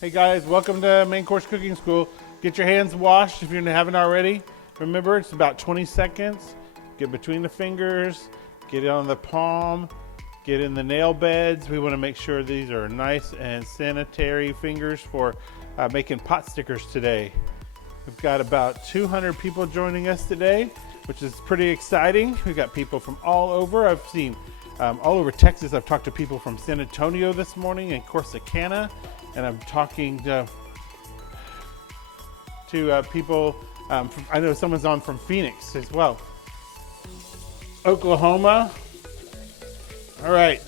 Hey guys, welcome to Main Course Cooking School. Get your hands washed if you haven't already. Remember, it's about 20 seconds. Get between the fingers, get it on the palm, get in the nail beds. We want to make sure these are nice and sanitary fingers for making pot stickers today. We've got about 200 people joining us today, which is pretty exciting. We've got people from all over. I've seen all over Texas. I've talked to people from San Antonio this morning and Corsicana, and I'm talking to people. I know someone's on from Phoenix as well. Oklahoma. All right.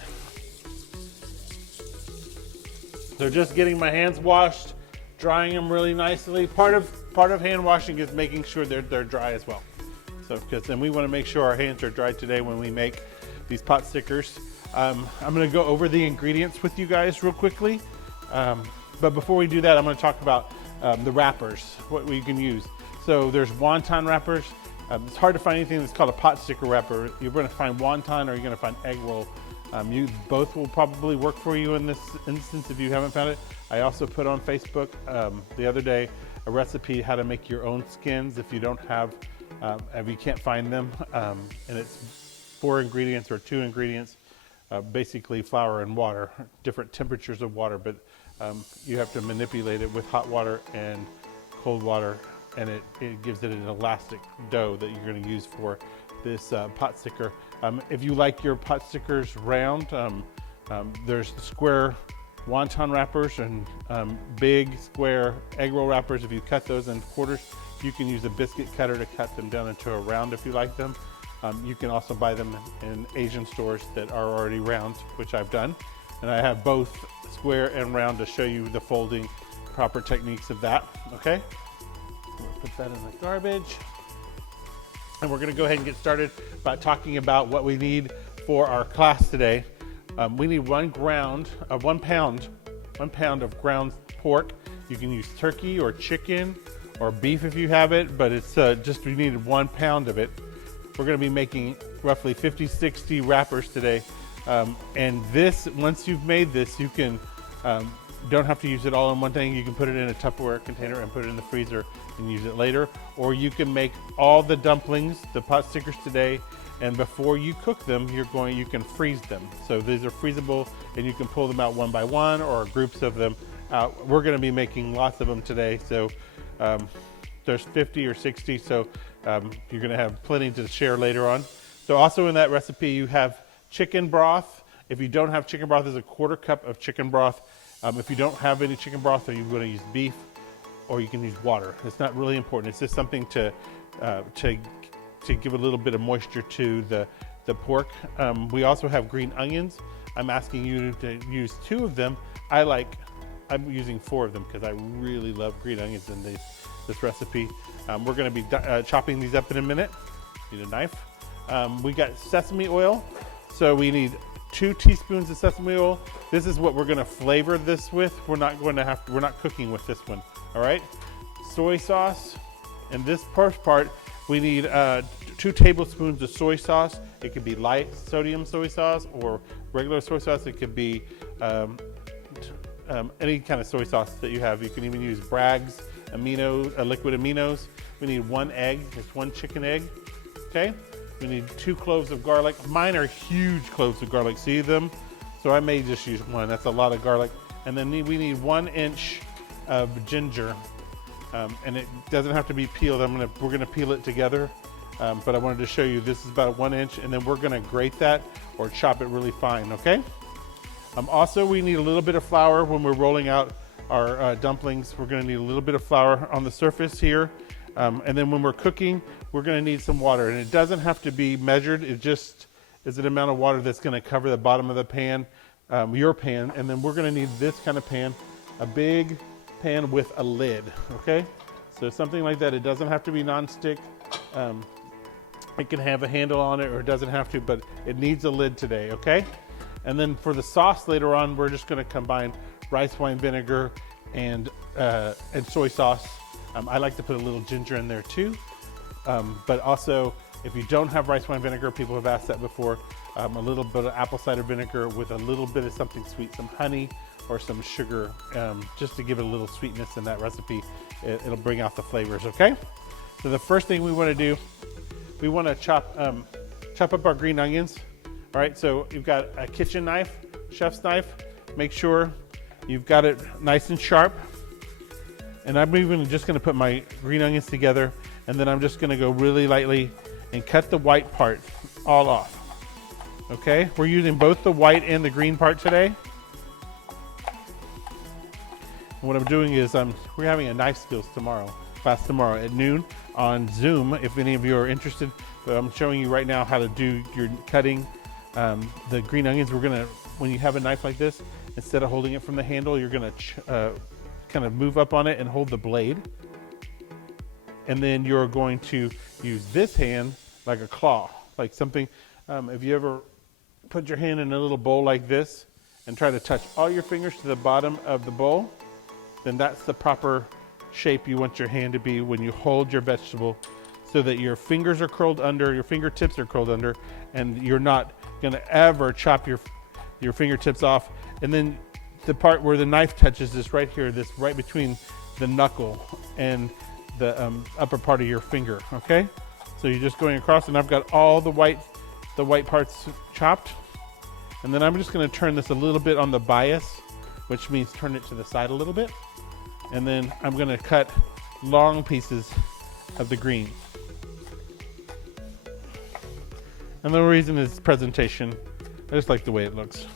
So just getting my hands washed, drying them really nicely. Part of hand washing is making sure they're dry as well. So because then we want to make sure our hands are dry today when we make these pot stickers. I'm going to go over the ingredients with you guys real quickly. But before we do that, I'm going to talk about the wrappers, what we can use. So there's wonton wrappers. It's hard to find anything that's called a pot sticker wrapper. You're going to find wonton or you're going to find egg roll. You both will probably work for you in this instance if you haven't found it. I also put on Facebook the other day a recipe how to make your own skins if you don't have, if you can't find them. And it's 4 ingredients or 2 ingredients, basically flour and water, different temperatures of water, but you have to manipulate it with hot water and cold water, and it gives it an elastic dough that you're going to use for this pot sticker. If you like your pot stickers round, there's square wonton wrappers and big square egg roll wrappers. If you cut those in quarters, you can use a biscuit cutter to cut them down into a round if you like them. You can also buy them in Asian stores that are already round, which I've done. And I have both square and round to show you the folding proper techniques of that, okay? We'll put that in the garbage. And we're gonna go ahead and get started by talking about what we need for our class today. We need 1 pound of ground pork. You can use turkey or chicken or beef if you have it, but it's we need 1 pound of it. We're gonna be making roughly 50, 60 wrappers today. And this, once you've made this, you can, don't have to use it all in one thing. You can put it in a Tupperware container and put it in the freezer and use it later. Or you can make all the dumplings, the pot stickers today, and before you cook them, you can freeze them. So these are freezable and you can pull them out one by one or groups of them out. We're gonna be making lots of them today. So there's 50 or 60, so you're gonna have plenty to share later on. So also in that recipe, you have chicken broth. If you don't have chicken broth, there's a 1/4 cup of chicken broth. If you don't have any chicken broth, or you're going to use beef, or you can use water. It's not really important. It's just something to give a little bit of moisture to the pork. We also have green onions. I'm asking you to use 2 of them. I'm using 4 of them because I really love green onions in this recipe. We're going to be chopping these up in a minute. Need a knife. We got sesame oil. So we need 2 teaspoons of sesame oil. This is what we're going to flavor this with. We're not cooking with this one. All right. Soy sauce. And this first part, we need 2 tablespoons of soy sauce. It could be light sodium soy sauce or regular soy sauce. It could be any kind of soy sauce that you have. You can even use Bragg's liquid aminos. We need 1 egg. It's 1 chicken egg. Okay. We need 2 cloves of garlic. Mine are huge cloves of garlic. See them? So I may just use 1. That's a lot of garlic. And then we need 1 inch of ginger. And it doesn't have to be peeled. We're gonna peel it together. But I wanted to show you this is about 1 inch, and then we're gonna grate that or chop it really fine. Okay. Also, we need a little bit of flour when we're rolling out our dumplings. We're gonna need a little bit of flour on the surface here. And then when we're cooking, we're going to need some water. And it doesn't have to be measured. It just is an amount of water that's going to cover the bottom of the pan, your pan. And then we're going to need this kind of pan, a big pan with a lid, okay? So something like that. It doesn't have to be nonstick. It can have a handle on it or it doesn't have to, but it needs a lid today, okay? And then for the sauce later on, we're just going to combine rice wine vinegar and soy sauce. I like to put a little ginger in there too. But also, if you don't have rice wine vinegar, people have asked that before, a little bit of apple cider vinegar with a little bit of something sweet, some honey or some sugar, just to give it a little sweetness in that recipe. It'll bring out the flavors, okay? So the first thing we want to do, we want to chop up our green onions. All right, so you've got a kitchen knife, chef's knife. Make sure you've got it nice and sharp. And I'm even just going to put my green onions together, and then I'm just going to go really lightly and cut the white part all off. Okay, we're using both the white and the green part today. And what I'm doing is we're having a knife skills class tomorrow at noon on Zoom, if any of you are interested. But I'm showing you right now how to do your cutting the green onions. We're gonna, when you have a knife like this, instead of holding it from the handle, you're gonna kind of move up on it and hold the blade. And then you're going to use this hand like a claw, like something, if you ever put your hand in a little bowl like this and try to touch all your fingers to the bottom of the bowl, then that's the proper shape you want your hand to be when you hold your vegetable, so that your fingers are curled under, your fingertips are curled under, and you're not gonna ever chop your fingertips off. And then the part where the knife touches this right here, this right between the knuckle and the upper part of your finger, okay? So you're just going across, and I've got all the white parts chopped. And then I'm just gonna turn this a little bit on the bias, which means turn it to the side a little bit. And then I'm gonna cut long pieces of the green. And the reason is presentation. I just like the way it looks.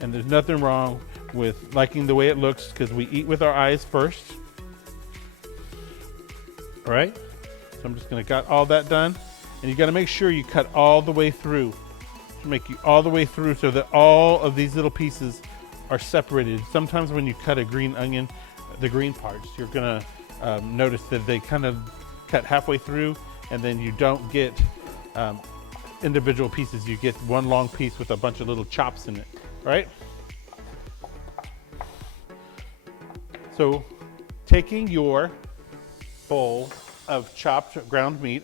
And there's nothing wrong with liking the way it looks, because we eat with our eyes first. All right, so I'm just gonna got all that done. And you gotta make sure you cut all the way through. Make you all the way through so that all of these little pieces are separated. Sometimes when you cut a green onion, the green parts, you're gonna notice that they kind of cut halfway through, and then you don't get individual pieces. You get one long piece with a bunch of little chops in it, right? So taking your bowl of chopped ground meat,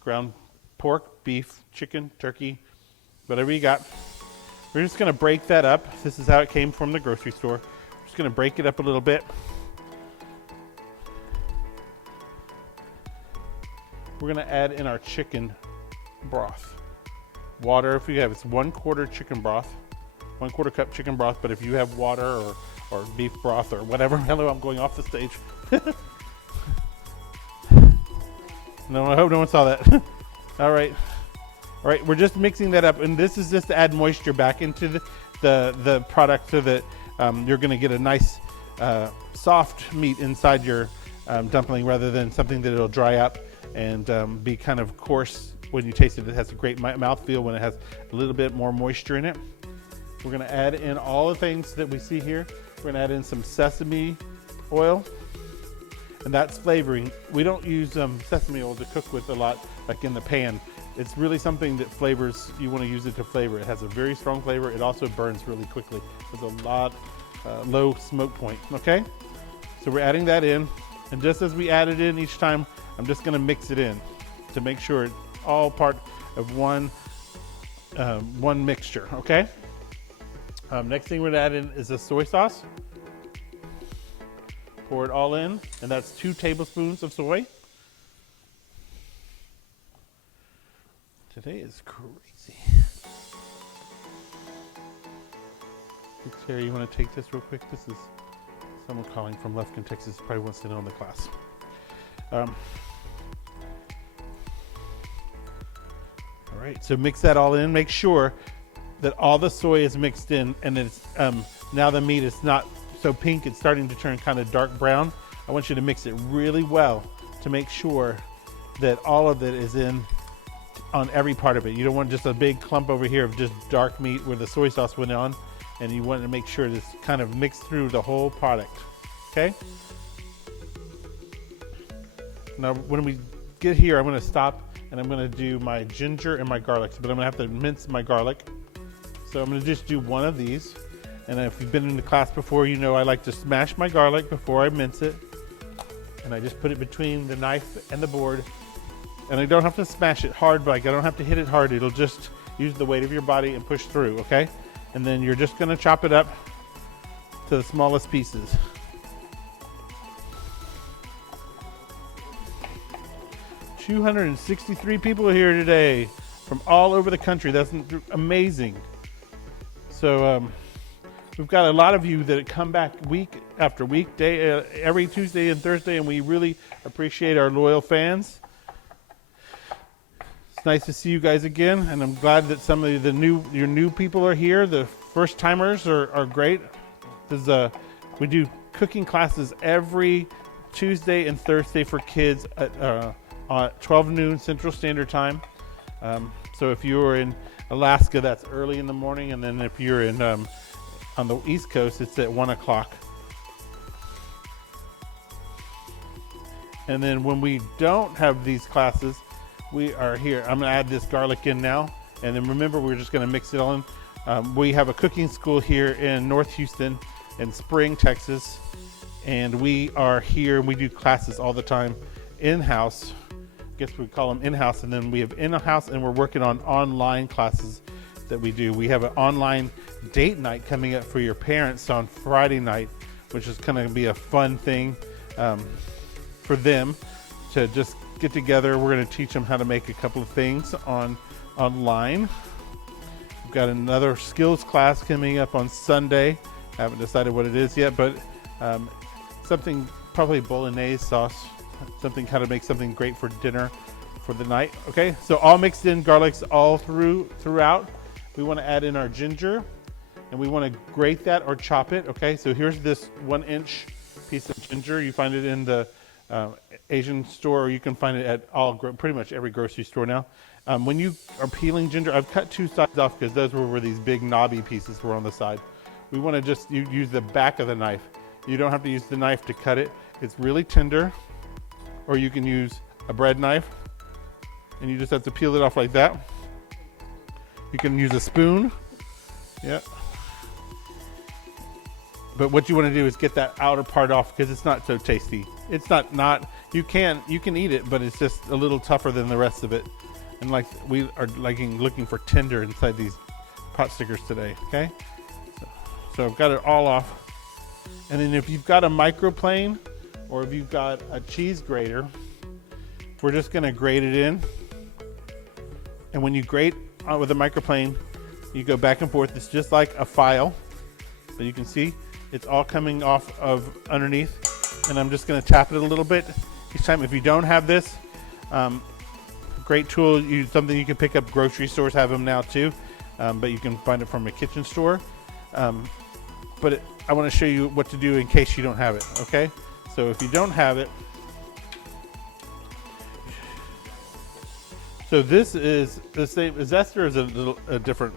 ground pork, beef, chicken, turkey, whatever you got, we're just gonna break that up. This is how it came from the grocery store. We're just gonna break it up a little bit. We're gonna add in our chicken broth. Water, if you have, it's 1/4 chicken broth, 1/4 cup chicken broth, but if you have water or beef broth or whatever, hello, I'm going off the stage. No, I hope no one saw that. All right, we're just mixing that up, and this is just to add moisture back into the product, so that you're gonna get a nice soft meat inside your dumpling, rather than something that it'll dry up and be kind of coarse when you taste it. It has a great mouthfeel when it has a little bit more moisture in it. We're gonna add in all the things that we see here. We're gonna add in some sesame oil, and that's flavoring. We don't use sesame oil to cook with a lot, like in the pan. It's really something that flavors, you wanna use it to flavor. It has a very strong flavor. It also burns really quickly. There's a lot, low smoke point, okay? So we're adding that in, and just as we add it in each time, I'm just gonna mix it in to make sure it's all part of one mixture, okay? Next thing we're gonna add in is the soy sauce. Pour it all in, and that's 2 tablespoons of soy. Today is crazy. Terry, you wanna take this real quick? This is someone calling from Lufkin, Texas, probably wants to know in the class. All right, so mix that all in. Make sure that all the soy is mixed in, and it's now the meat is not so pink, it's starting to turn kind of dark brown. I want you to mix it really well to make sure that all of it is in on every part of it. You don't want just a big clump over here of just dark meat where the soy sauce went on, and you want to make sure it's kind of mixed through the whole product, okay? Now, when we get here, I'm gonna stop and I'm gonna do my ginger and my garlic, but I'm gonna have to mince my garlic. So I'm gonna just do one of these. And if you've been in the class before, you know I like to smash my garlic before I mince it. And I just put it between the knife and the board. And I don't have to smash it hard, but I don't have to hit it hard. It'll just use the weight of your body and push through, okay? and then you're just going to chop it up to the smallest pieces. $263 people here today from all over the country. That's amazing. So we've got a lot of you that come back week after week, every Tuesday and Thursday, and we really appreciate our loyal fans. It's nice to see you guys again, and I'm glad that some of your new people are here. The first timers are great. We do cooking classes every Tuesday and Thursday for kids at 12 noon Central Standard Time. So if you're in Alaska, that's early in the morning, and then if you're in on the East Coast, it's at 1 o'clock. And then when we don't have these classes, we are here. I'm going to add this garlic in now, and then remember, we're just going to mix it all in. We have a cooking school here in North Houston in Spring, Texas, and we are here and we do classes all the time in-house. I guess we call them in-house, and then we have in-house, and we're working on online classes that we do. We have an online date night coming up for your parents on Friday night, which is going to be a fun thing for them to just get together. We're going to teach them how to make a couple of things online. We've got another skills class coming up on Sunday. I haven't decided what it is yet, but something, probably bolognese sauce, something, how to make something great for dinner for the night. Okay, so all mixed in garlics all throughout. We want to add in our ginger, and we want to grate that or chop it. Okay, so here's this 1-inch piece of ginger. You find it in the Asian store, or you can find it at pretty much every grocery store now. When you are peeling ginger, I've cut two sides off because those were where these big knobby pieces were on the side. We want to just use the back of the knife. You don't have to use the knife to cut it. It's really tender. Or you can use a bread knife, and you just have to peel it off like that. You can use a spoon. Yeah. But what you want to do is get that outer part off, because it's not so tasty. It's not you can eat it, but it's just a little tougher than the rest of it. And like we are looking for tender inside these pot stickers today. Okay. So I've got it all off. And then if you've got a microplane, or if you've got a cheese grater, we're just going to grate it in. And when you grate with a microplane, you go back and forth. It's just like a file, but you can see it's all coming off of underneath. And I'm just going to tap it a little bit each time. If you don't have this, great tool, something you can pick up. Grocery stores have them now too, but you can find it from a kitchen store. But I want to show you what to do in case you don't have it. Okay, so if you don't have it, so this is the same. A zester is a different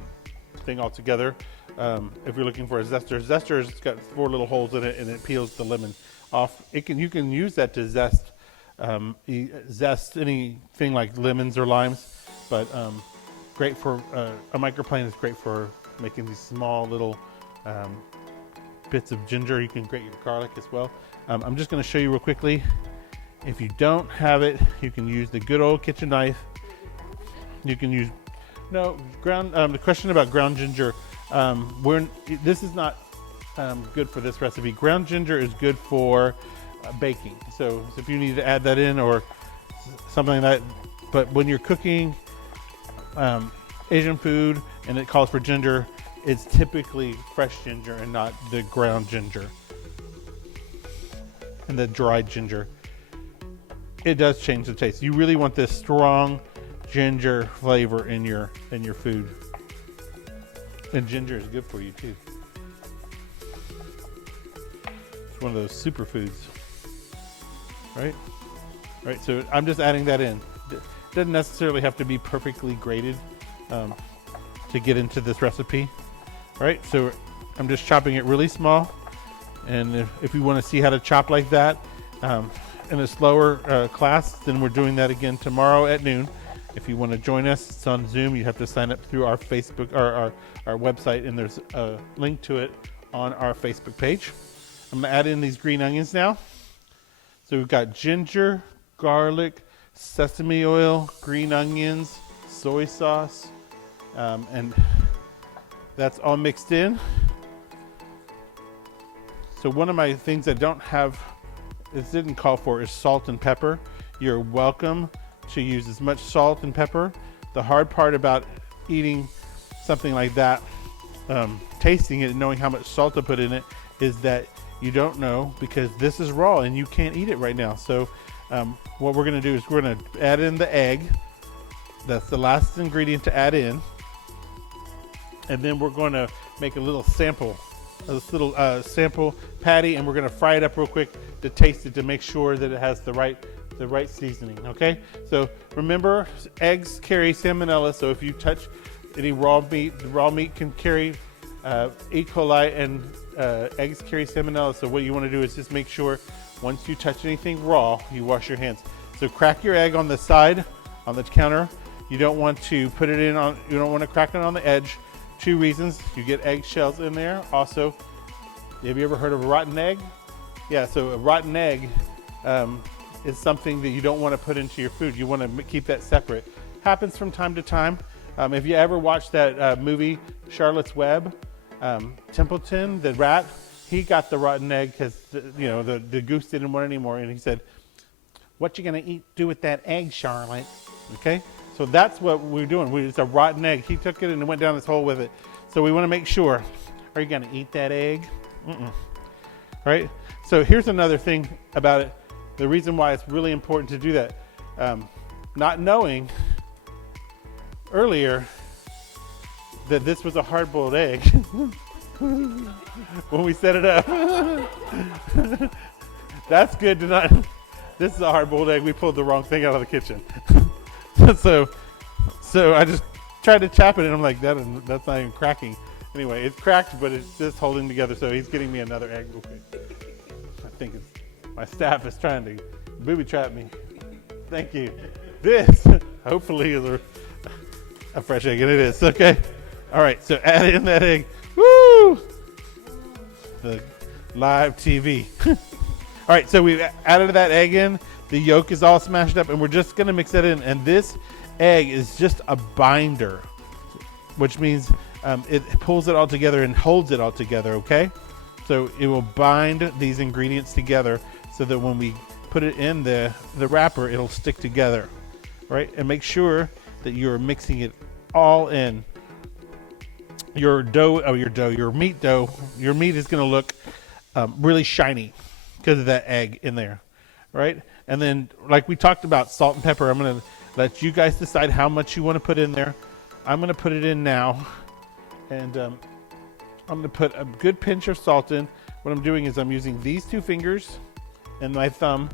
thing altogether. If you're looking for a zester, zester's got 4 little holes in it, and it peels the lemon off. You can use that to zest anything like lemons or limes, but great for a microplane is great for making these small little bits of ginger. You can grate your garlic as well. I'm just going to show you real quickly. If you don't have it, you can use the good old kitchen knife. You can use the question about ground ginger. This is not good for this recipe. Ground ginger is good for baking. So if you need to add that in or something like that, but when you're cooking Asian food and it calls for ginger, it's typically fresh ginger and not the ground ginger and the dried ginger. It does change the taste. You really want this strong ginger flavor in your food. And ginger is good for you too. It's one of those superfoods. Right? Right, so I'm just adding that in. It doesn't necessarily have to be perfectly grated to get into this recipe. Right, so I'm just chopping it really small. And if you want to see how to chop like that in a slower class, then we're doing that again tomorrow at noon. If you want to join us, it's on Zoom. You have to sign up through our Facebook or our website, and there's a link to it on our Facebook page. I'm going to add in these green onions now. So we've got ginger, garlic, sesame oil, green onions, soy sauce, and That's all mixed in. So one of my things I don't have, this didn't call for, is salt and pepper. You're welcome to use as much salt and pepper. The hard part about eating something like that, tasting it and knowing how much salt to put in it, is that you don't know, because this is raw and you can't eat it right now. So what we're gonna do is we're gonna add in the egg. That's the last ingredient to add in. And then we're gonna make a little sample patty, and we're gonna fry it up real quick to taste it, to make sure that it has the right seasoning, okay? So remember, eggs carry salmonella, so if you touch any raw meat, the raw meat can carry E. coli, and eggs carry salmonella. So what you wanna do is just make sure once you touch anything raw, you wash your hands. So crack your egg on the side, on the counter. You don't want to put it in on, you don't wanna crack it on the edge. 2 reasons: you get eggshells in there. Also, have you ever heard of a rotten egg? Yeah, so a rotten egg is something that you don't want to put into your food. You want to keep that separate. Happens from time to time. If you ever watched that movie, Charlotte's Web, Templeton, the rat, he got the rotten egg because the goose didn't want it anymore, and he said, "What you gonna do with that egg, Charlotte?" Okay. So that's what we're doing. It's a rotten egg. He took it and went down this hole with it. So we want to make sure, are you going to eat that egg? Right? So here's another thing about it. The reason why it's really important to do that. Not knowing earlier that this was a hard-boiled egg when we set it up. That's good to not. This is a hard-boiled egg. We pulled the wrong thing out of the kitchen. So I just tried to chop it, and I'm like, that's not even cracking. Anyway, it's cracked, but it's just holding together. So he's getting me another egg. Okay. I think my staff is trying to booby trap me. Thank you. This hopefully is a fresh egg, and it is. Okay. All right. So add in that egg. Woo! The live TV. All right. So we've added that egg in. The yolk is all smashed up, and we're just going to mix that in. And this egg is just a binder, which means it pulls it all together and holds it all together, okay? So it will bind these ingredients together so that when we put it in the wrapper, it'll stick together, right? And make sure that you're mixing it all in. Your meat dough, your meat is going to look really shiny because of that egg in there, right? And then, like we talked about, salt and pepper, I'm going to let you guys decide how much you want to put in there. I'm going to put it in now. And I'm going to put a good pinch of salt in. What I'm doing is I'm using these 2 fingers and my thumb,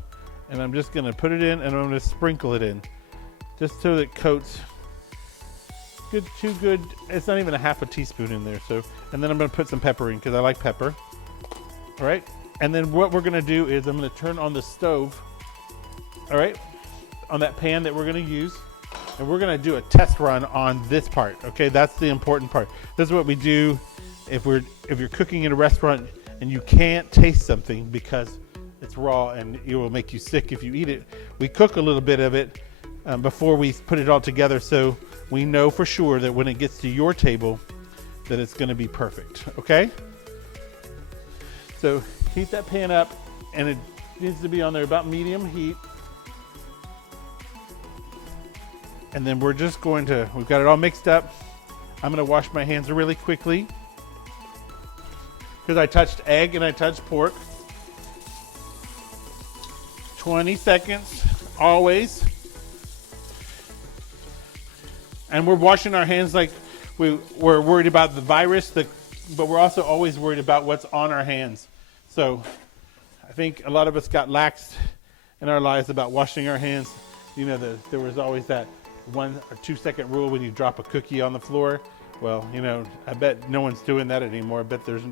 and I'm just going to put it in, and I'm going to sprinkle it in. Just so that it coats. Too good. It's not even a half a teaspoon in there. So, and then I'm going to put some pepper in because I like pepper. All right. And then what we're going to do is I'm going to turn on the stove. All right, on that pan that we're going to use, and we're going to do a test run on this part. Okay, that's the important part. This is what we do if you're cooking in a restaurant and you can't taste something because it's raw and it will make you sick if you eat it. We cook a little bit of it before we put it all together, so we know for sure that when it gets to your table that it's going to be perfect. Okay, so heat that pan up, and it needs to be on there about medium heat. And then we've got it all mixed up. I'm going to wash my hands really quickly because I touched egg and I touched pork. 20 seconds, always. And we're washing our hands like we're worried about the virus, but we're also always worried about what's on our hands. So I think a lot of us got lax in our lives about washing our hands. There was always that 1 or 2 second rule when you drop a cookie on the floor. Well, I bet no one's doing that anymore. I bet if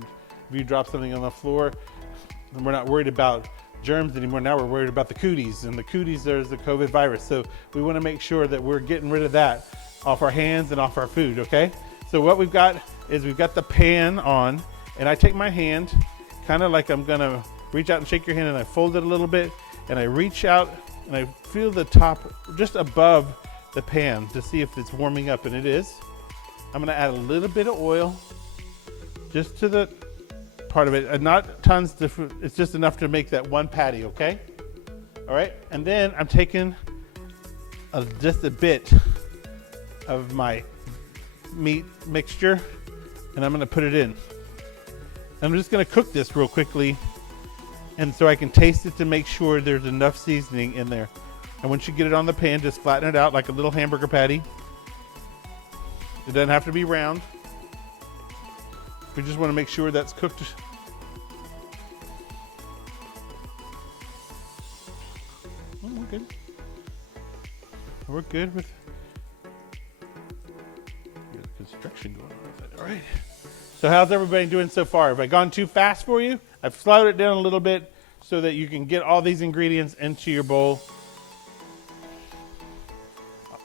you drop something on the floor, we're not worried about germs anymore. Now we're worried about the cooties, and the cooties, there's the COVID virus. So we want to make sure that we're getting rid of that off our hands and off our food, okay? So what we've got is we've got the pan on, and I take my hand, kind of like I'm going to reach out and shake your hand, and I fold it a little bit, and I reach out, and I feel the top just above the pan to see if it's warming up, and it is. I'm going to add a little bit of oil just to the part of it, and not tons. It's just enough to make that one patty, okay? All right, and then I'm taking just a bit of my meat mixture, and I'm gonna put it in. I'm just gonna cook this real quickly, and so I can taste it to make sure there's enough seasoning in there. And once you get it on the pan, just flatten it out like a little hamburger patty. It doesn't have to be round. We just want to make sure that's cooked. Oh, we're good. We're good with construction going on with it. All right. So how's everybody doing so far? Have I gone too fast for you? I've slowed it down a little bit so that you can get all these ingredients into your bowl.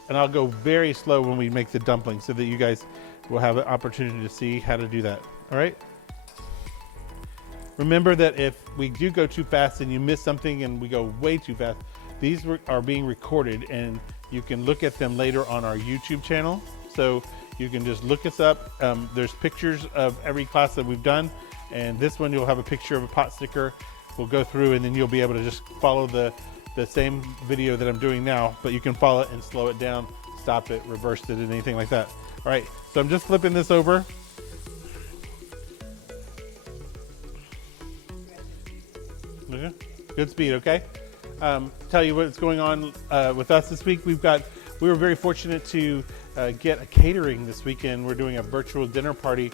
And I'll go very slow when we make the dumplings so that you guys will have an opportunity to see how to do that. All right? Remember that if we do go too fast and you miss something and we go way too fast, these are being recorded and you can look at them later on our YouTube channel. So you can just look us up. There's pictures of every class that we've done. And this one, you'll have a picture of a pot sticker. We'll go through and then you'll be able to just follow the same video that I'm doing now, but you can follow it and slow it down, stop it, reverse it, and anything like that. All right, so I'm just flipping this over. Okay. Good speed, okay? Tell you what's going on with us this week. We were very fortunate to get a catering this weekend. We're doing a virtual dinner party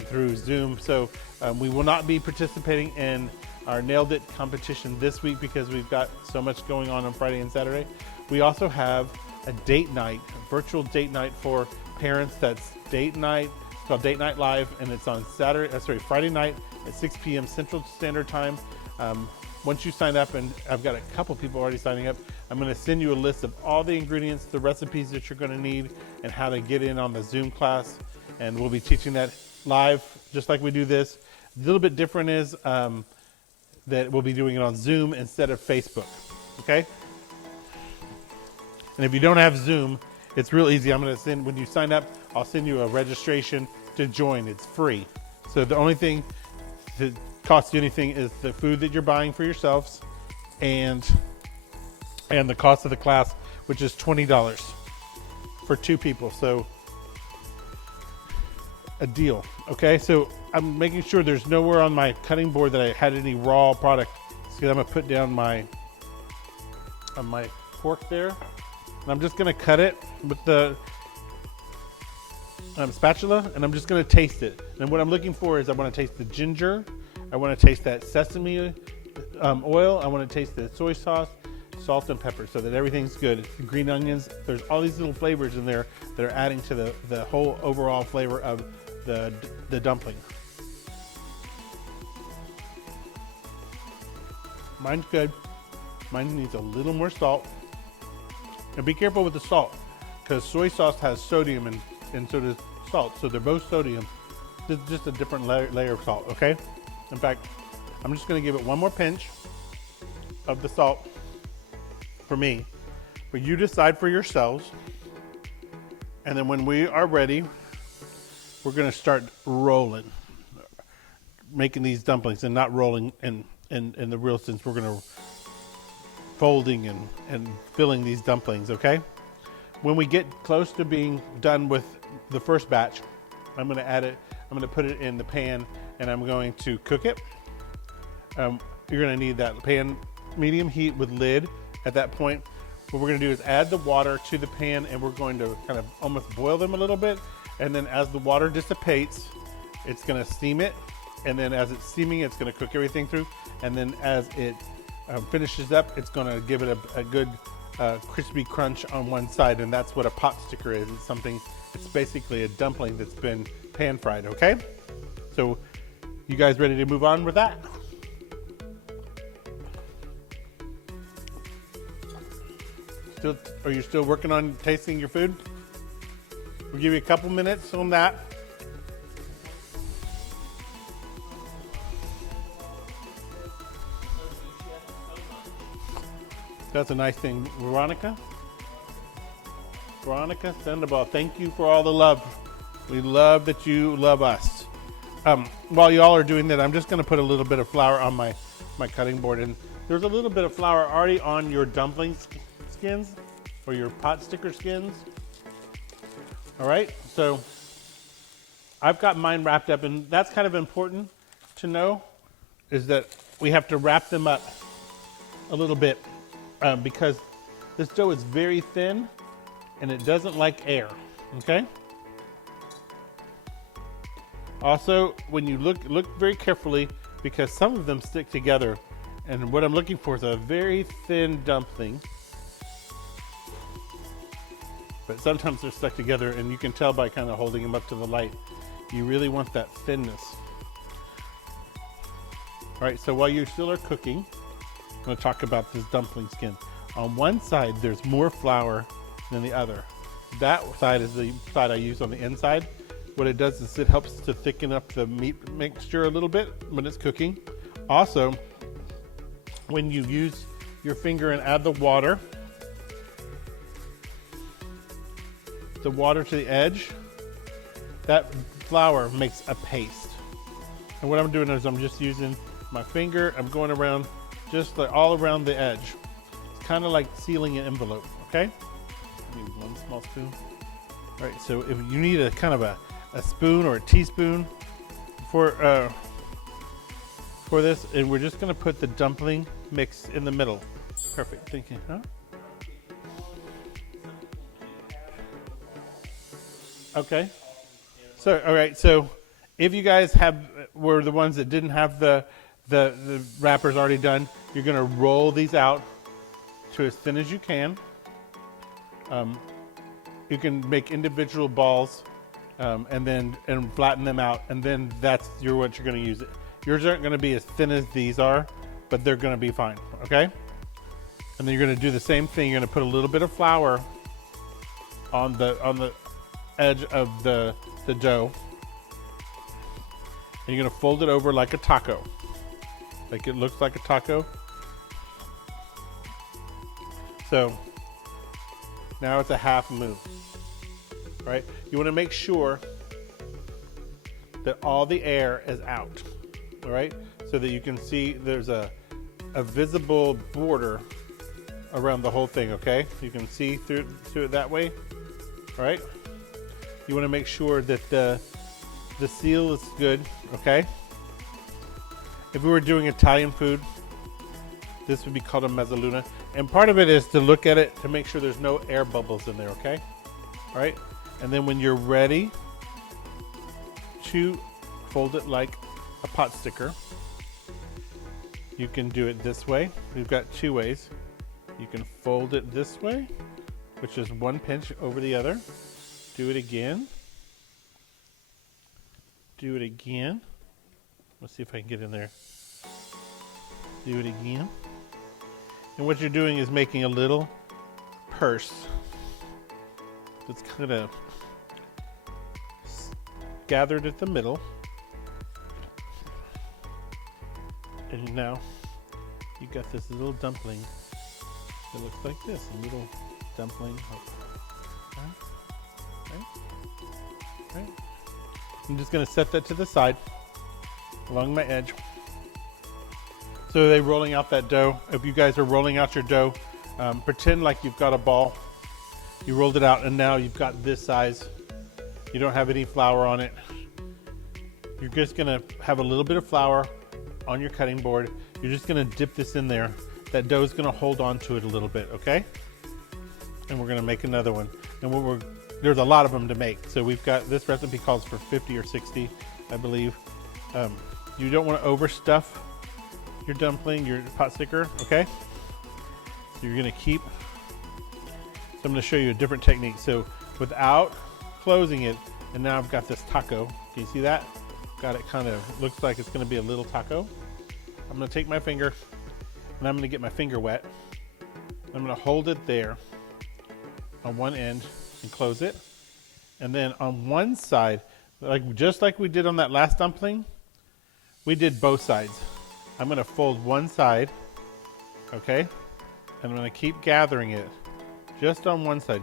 through Zoom. So we will not be participating in our Nailed It competition this week because we've got so much going on Friday and Saturday. We also have a date night, a virtual date night for parents. That's date night. It's called Date Night Live, and it's on Friday night at 6 p.m. Central Standard Time. Once you sign up, and I've got a couple people already signing up, I'm going to send you a list of all the ingredients, the recipes that you're going to need, and how to get in on the Zoom class. And we'll be teaching that live, just like we do this. A little bit different is that we'll be doing it on Zoom instead of Facebook, okay? And if you don't have Zoom, it's real easy. I'm going to send, when you sign up, I'll send you a registration to join. It's free. So the only thing that costs you anything is the food that you're buying for yourselves and the cost of the class, which is $20 for 2 people. So a deal. Okay, so I'm making sure there's nowhere on my cutting board that I had any raw product. So I'm gonna put down my fork there, and I'm just gonna cut it with the spatula, and I'm just gonna taste it. And what I'm looking for is I want to taste the ginger, I want to taste that sesame oil, I want to taste the soy sauce, salt and pepper, so that everything's good. The green onions, there's all these little flavors in there that are adding to the whole overall flavor of the dumpling. Mine's good. Mine needs a little more salt. And be careful with the salt, because soy sauce has sodium and so does salt. So they're both sodium. This is just a different layer of salt, okay? In fact, I'm just gonna give it one more pinch of the salt for me. But you decide for yourselves. And then when we are ready, we're gonna start rolling, making these dumplings, and not rolling in the real sense. We're gonna folding and filling these dumplings, okay? When we get close to being done with the first batch, I'm gonna add it, I'm gonna put it in the pan, and I'm going to cook it. You're gonna need that pan, medium heat with lid. At that point, what we're gonna do is add the water to the pan, and we're going to kind of almost boil them a little bit. And then as the water dissipates, it's gonna steam it. And then as it's steaming, it's gonna cook everything through. And then as it finishes up, it's gonna give it a good crispy crunch on one side. And that's what a pot sticker is. It's basically a dumpling that's been pan fried, okay? So you guys ready to move on with that? Are you still working on tasting your food? We'll give you a couple minutes on that. That's a nice thing. Veronica Sandoval, thank you for all the love. We love that you love us. While y'all are doing that, I'm just gonna put a little bit of flour on my cutting board, and there's a little bit of flour already on your dumpling skins or your pot sticker skins. All right, so I've got mine wrapped up, and that's kind of important to know, is that we have to wrap them up a little bit because this dough is very thin and it doesn't like air, okay? Also, when you look very carefully, because some of them stick together, and what I'm looking for is a very thin dumpling, but sometimes they're stuck together, and you can tell by kind of holding them up to the light. You really want that thinness. All right, so while you still are cooking, I'm going to talk about this dumpling skin. On one side, there's more flour than the other. That side is the side I use on the inside. What it does is it helps to thicken up the meat mixture a little bit when it's cooking. Also, when you use your finger and add the water to the edge, that flour makes a paste. And what I'm doing is I'm just using my finger, I'm going around just like all around the edge. It's kind of like sealing an envelope, okay? I need one small spoon. All right, so if you need a kind of a spoon or a teaspoon for this, and we're just gonna put the dumpling mix in the middle. Perfect, thank you, huh? Okay. So, all right, so if you guys were the ones that didn't have the wrappers already done, you're gonna roll these out to as thin as you can. You can make individual balls and flatten them out, and then that's what you're gonna use it. Yours aren't gonna be as thin as these are, but they're gonna be fine, okay? And then you're gonna do the same thing. You're gonna put a little bit of flour on the edge of the dough, and you're gonna fold it over like a taco. Like it looks like a taco. So now it's a half moon, right? You wanna make sure that all the air is out, all right? So that you can see there's a visible border around the whole thing, okay? You can see through it that way, all right? You wanna make sure that the seal is good, okay? If we were doing Italian food, this would be called a mezzaluna. And part of it is to look at it to make sure there's no air bubbles in there, okay? All right? And then when you're ready to fold it like a pot sticker, you can do it this way. We've got two ways. You can fold it this way, which is one pinch over the other. Do it again. Do it again. Let's see if I can get in there. Do it again. And what you're doing is making a little purse that's kind of gathered at the middle. And now you got this little dumpling that looks like this, a little dumpling. Right. I'm just going to set that to the side along my edge. So they're rolling out that dough. If you guys are rolling out your dough, pretend like you've got a ball. You rolled it out and now you've got this size. You don't have any flour on it. You're just gonna have a little bit of flour on your cutting board. You're just gonna dip this in there. That dough is gonna hold on to it a little bit, okay? And we're gonna make another one. And there's a lot of them to make. So we've got, this recipe calls for 50 or 60, I believe. You don't wanna overstuff your dumpling, your pot sticker, okay? So you're gonna keep, so I'm gonna show you a different technique. So without closing it, and now I've got this taco. Can you see that? Got it kind of, looks like it's gonna be a little taco. I'm gonna take my finger, and I'm gonna get my finger wet. I'm gonna hold it there on one end and close it. And then on one side, just like we did on that last dumpling, we did both sides. I'm gonna fold one side, okay? And I'm gonna keep gathering it just on one side.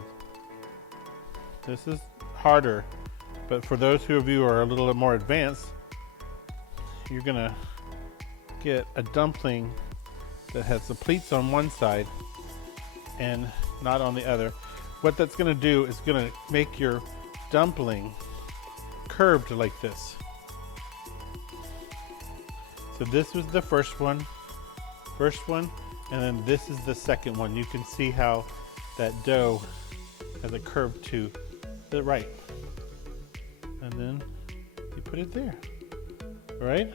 This is harder, but for those of you who are a little more advanced, you're gonna get a dumpling that has the pleats on one side and not on the other. What that's gonna do is gonna make your dumpling curved like this. So this was the first one, and then this is the second one. You can see how that dough has a curve to the right. And then you put it there, all right?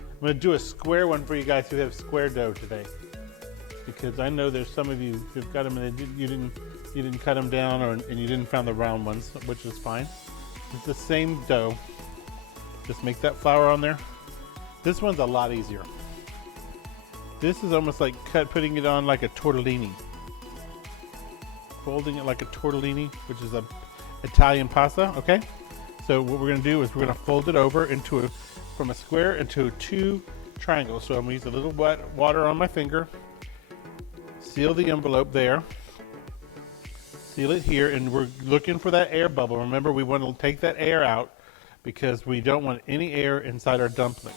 I'm gonna do a square one for you guys who have square dough today, because I know there's some of you who've got them and you didn't cut them down, and you didn't find the round ones, which is fine. It's the same dough. Just make that flour on there. This one's a lot easier. This is almost like putting it on like a tortellini. Folding it like a tortellini, which is a Italian pasta, okay? So what we're gonna do is we're gonna fold it over from a square into 2 triangles. So I'm gonna use a little wet water on my finger, seal the envelope there, seal it here, and we're looking for that air bubble. Remember, we want to take that air out because we don't want any air inside our dumpling,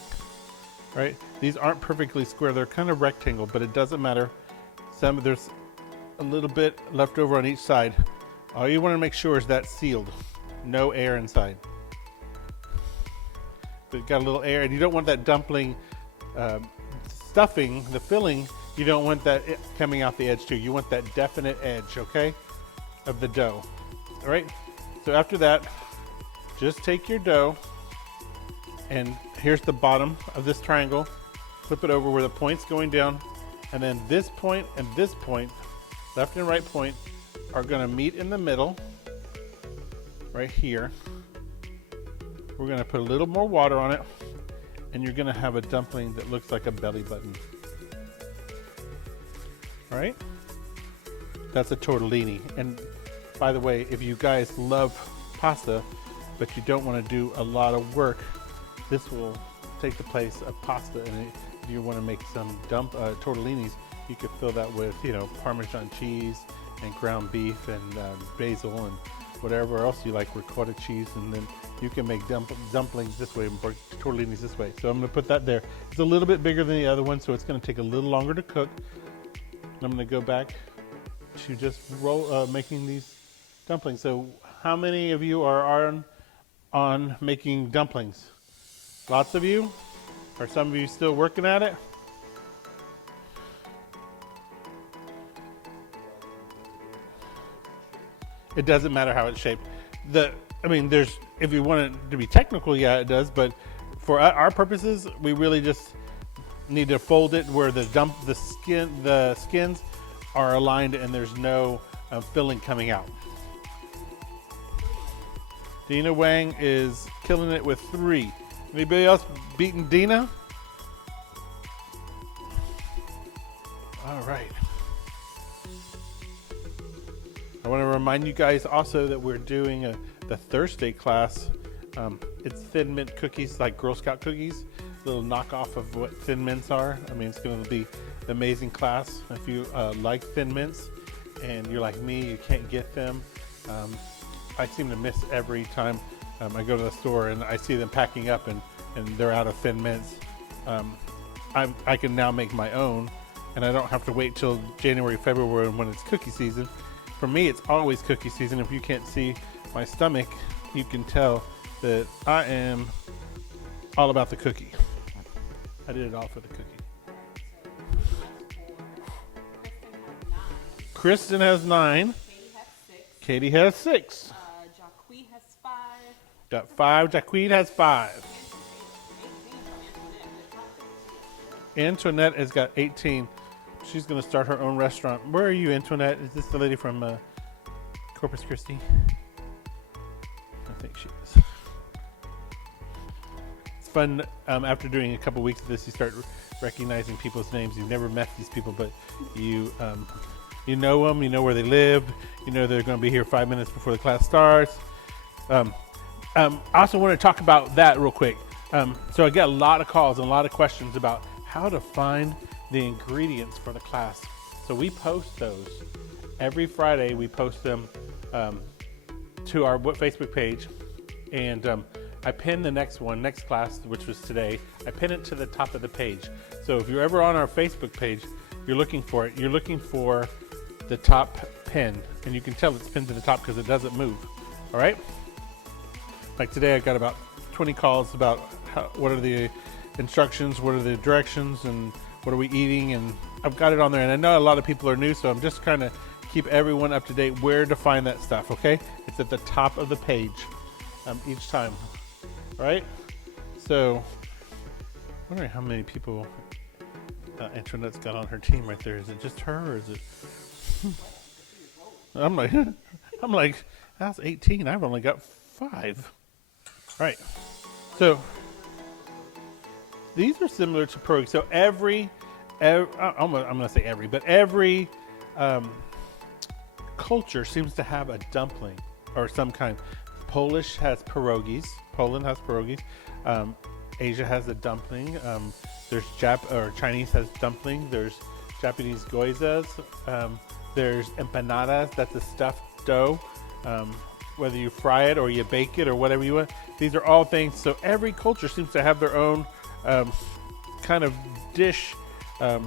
right? These aren't perfectly square, they're kind of rectangle, but it doesn't matter. There's a little bit left over on each side. All you want to make sure is that's sealed. No air inside. But it's got a little air, and you don't want that dumpling stuffing, the filling, you don't want that coming out the edge too. You want that definite edge, okay, of the dough. All right, so after that, just take your dough, and here's the bottom of this triangle. Flip it over where the point's going down, and then this point and this point, left and right point, are gonna meet in the middle, right here. We're gonna put a little more water on it, and you're gonna have a dumpling that looks like a belly button. All right? That's a tortellini. And by the way, if you guys love pasta, but you don't wanna do a lot of work, this will take the place of pasta. And if you wanna make some tortellinis, you could fill that with, Parmesan cheese and ground beef and basil and whatever else you like, ricotta cheese, and then you can make dumplings this way and tortellinis this way. So I'm gonna put that there. It's a little bit bigger than the other one, so it's gonna take a little longer to cook. I'm gonna go back to just making these dumplings. So how many of you are on making dumplings? Lots of you? Are some of you still working at it? It doesn't matter how it's shaped. If you want it to be technical, yeah, it does. But for our purposes, we really just need to fold it where the skins are aligned and there's no filling coming out. Dina Wang is killing it with 3. Anybody else beating Dina? All right. I want to remind you guys also that we're doing the Thursday class. It's Thin Mint cookies, like Girl Scout cookies, little knockoff of what Thin Mints are. It's going to be an amazing class. If you like Thin Mints and you're like me, you can't get them. I seem to miss every time I go to the store and I see them packing up and they're out of Thin Mints. I can now make my own, and I don't have to wait till January, February when it's cookie season. For me, it's always cookie season. If you can't see my stomach, you can tell that I am all about the cookie. I did it all for the cookie. Kristen has 9. Katie has 6. Jaqueed has 5. Got 5. Jaqueed has 5. Antoinette has got 18. She's going to start her own restaurant. Where are you, Antoinette? Is this the lady from Corpus Christi? I think she is. It's fun. After doing a couple weeks of this, you start recognizing people's names. You've never met these people, but you know them. You know where they live. You know they're going to be here 5 minutes before the class starts. I also want to talk about that real quick. So I get a lot of calls and a lot of questions about how to find the ingredients for the class. So we post those every Friday. We post them to our Facebook page, and I pin the next class, which was today, I pin it to the top of the page. So if you're ever on our Facebook page, you're looking for it, you're looking for the top pin, and you can tell it's pinned to the top because it doesn't move. All right? Like today I got about 20 calls about what are the instructions, what are the directions, and what are we eating, and I've got it on there. And I know a lot of people are new, so I'm just trying to keep everyone up to date where to find that stuff, okay? It's at the top of the page each time. All right? So, I'm wondering how many people Internet's got on her team right there. Is it just her, or is it? I'm like, that's 18. I've only got 5. All right. So, these are similar to pierogi. So every I'm going to say every, but every culture seems to have a dumpling or some kind. Polish has pierogis. Poland has pierogis. Asia has a dumpling. There's Chinese has dumpling. There's Japanese gyozas. There's empanadas. That's a stuffed dough. Whether you fry it or you bake it or whatever you want. These are all things. So every culture seems to have their own kind of dish. I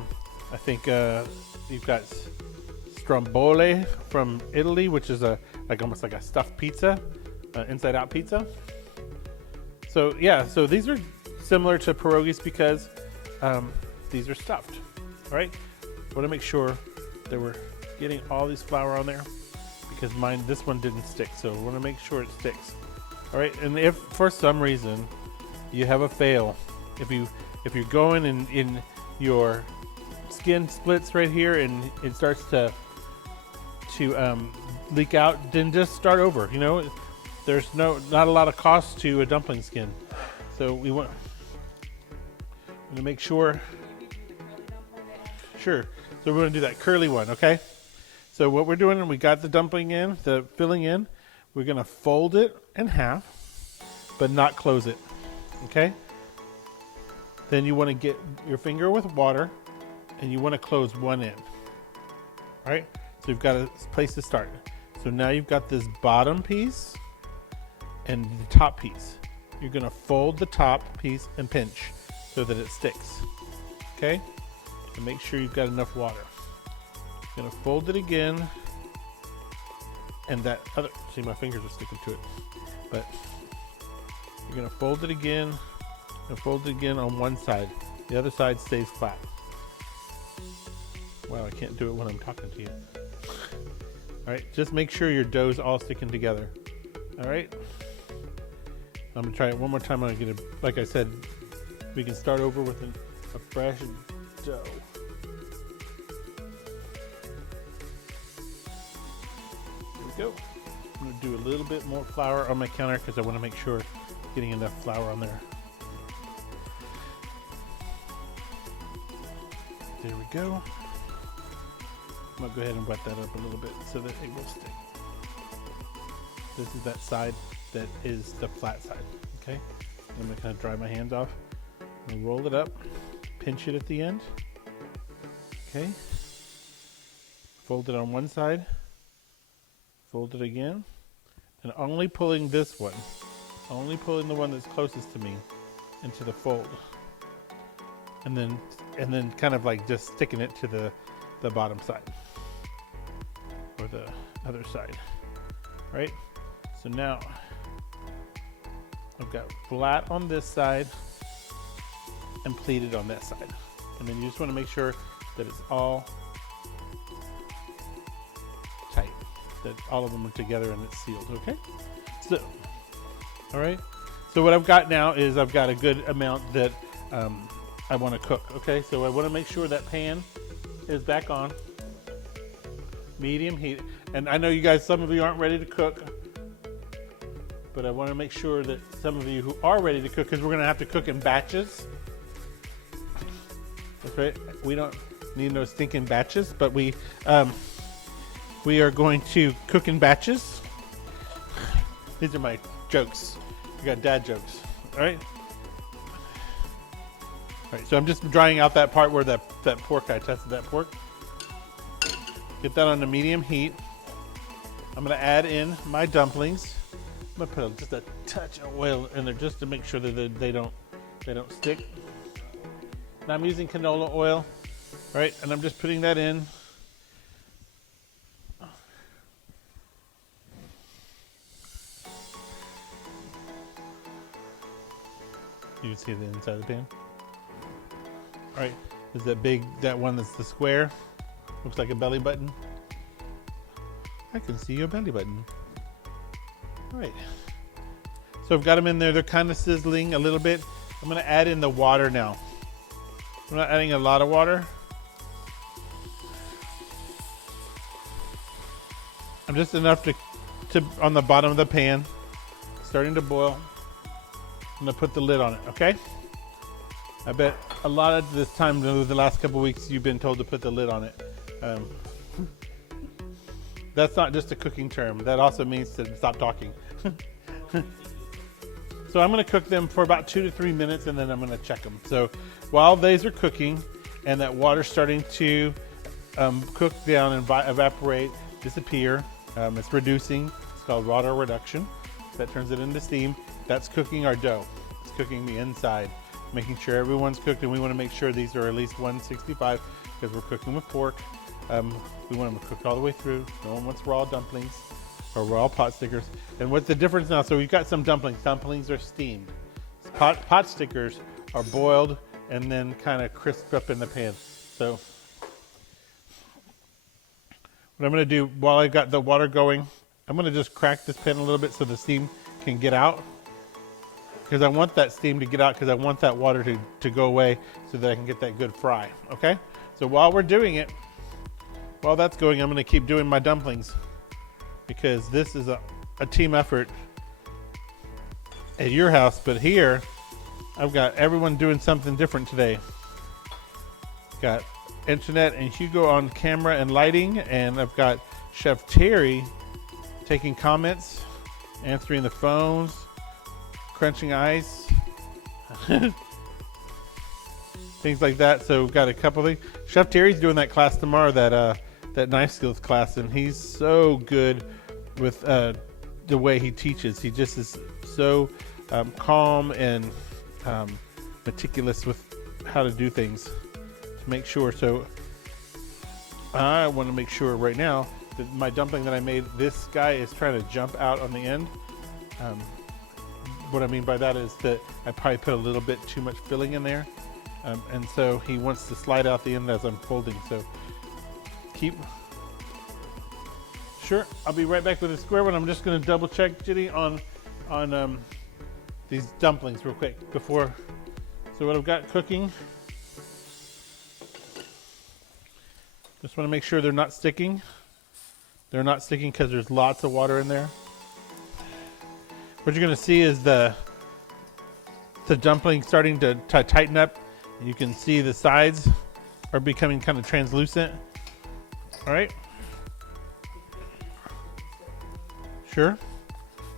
think you've got stromboli from Italy, which is almost like a stuffed pizza, inside out pizza. So yeah, so these are similar to pierogis because these are stuffed. All right, want to make sure that we're getting all these flour on there because this one didn't stick, so we want to make sure it sticks. All right, and if for some reason you have a fail, if you're going in your skin splits right here and it starts to leak out, then just start over. You know, there's not a lot of cost to a dumpling skin, so we want to make sure. Sure. So we're going to do that curly one, okay? So what we're doing, we got the dumpling in, the filling in. We're going to fold it in half, but not close it, okay? Then you want to get your finger with water, and you want to close one end. All right? So you've got a place to start. So now you've got this bottom piece and the top piece. You're going to fold the top piece and pinch so that it sticks. Okay? And make sure you've got enough water. You're going to fold it again, and that other, see, my fingers are sticking to it. But you're going to fold it again and fold it again on one side. The other side stays flat. Wow, I can't do it when I'm talking to you. All right, just make sure your dough's all sticking together. All right, I'm gonna try it one more time. I'm gonna, like I said, we can start over with a fresh dough. Here we go. I'm gonna do a little bit more flour on my counter because I want to make sure I'm getting enough flour on there. There we go. I'm going to go ahead and wet that up a little bit so that it will stick. This is that side that is the flat side, okay? I'm going to kind of dry my hands off. I'm going to roll it up, pinch it at the end, okay? Fold it on one side, fold it again, and only pulling this one, only pulling the one that's closest to me into the fold. And then kind of like just sticking it to the bottom side or the other side, right? So now I've got flat on this side and pleated on that side. And then you just want to make sure that it's all tight, that all of them are together and it's sealed, okay? So, all right. So what I've got now is I've got a good amount that I want to cook, okay? So I want to make sure that pan is back on medium heat. And I know you guys, some of you aren't ready to cook, but I want to make sure that some of you who are ready to cook, because we're going to have to cook in batches. Okay, we don't need no stinking batches, but we are going to cook in batches. These are my jokes. I got dad jokes, all right? All right, so I'm just drying out that part where that pork, I tested that pork. Get that on the medium heat. I'm gonna add in my dumplings. I'm gonna put just a touch of oil in there just to make sure that they don't stick. Now I'm using canola oil, right? And I'm just putting that in. You can see the inside of the pan. All right, is that one that's the square? Looks like a belly button. I can see your belly button. All right. So I've got them in there. They're kind of sizzling a little bit. I'm gonna add in the water now. I'm not adding a lot of water. I'm just enough to on the bottom of the pan, starting to boil. I'm gonna put the lid on it, okay? I bet a lot of this time, the last couple weeks, you've been told to put the lid on it. That's not just a cooking term. That also means to stop talking. So I'm gonna cook them for about 2 to 3 minutes, and then I'm gonna check them. So while these are cooking and that water's starting to cook down and evaporate, disappear, it's reducing. It's called water reduction. That turns it into steam. That's cooking our dough. It's cooking the inside, making sure everyone's cooked, and we want to make sure these are at least 165 because we're cooking with pork. We want them to cook all the way through. No one wants raw dumplings or raw pot stickers. And what's the difference now? So we've got some dumplings. Dumplings are steamed. Pot stickers are boiled and then kind of crisped up in the pan. So what I'm going to do while I've got the water going, I'm going to just crack this pan a little bit so the steam can get out. Because I want that steam to get out, because I want that water to go away so that I can get that good fry, okay? So while we're doing it, while that's going, I'm gonna keep doing my dumplings, because this is a team effort at your house, but here, I've got everyone doing something different today. Got Internet and Hugo on camera and lighting, and I've got Chef Terry taking comments, answering the phones, crunching ice, things like that. So we've got a couple of things. Chef Terry's doing that class tomorrow, that knife skills class, and he's so good with the way he teaches. He just is so calm and meticulous with how to do things to make sure. So I want to make sure right now that my dumpling that I made, this guy is trying to jump out on the end. What I mean by that is that I probably put a little bit too much filling in there, and so he wants to slide out the end as I'm folding. So sure, I'll be right back with a square one. I'm just going to double check, Ginny, on these dumplings real quick before. So what I've got cooking, just want to make sure they're not sticking. They're not sticking because there's lots of water in there. What you're going to see is the dumpling starting to tighten up. You can see the sides are becoming kind of translucent. All right. Sure.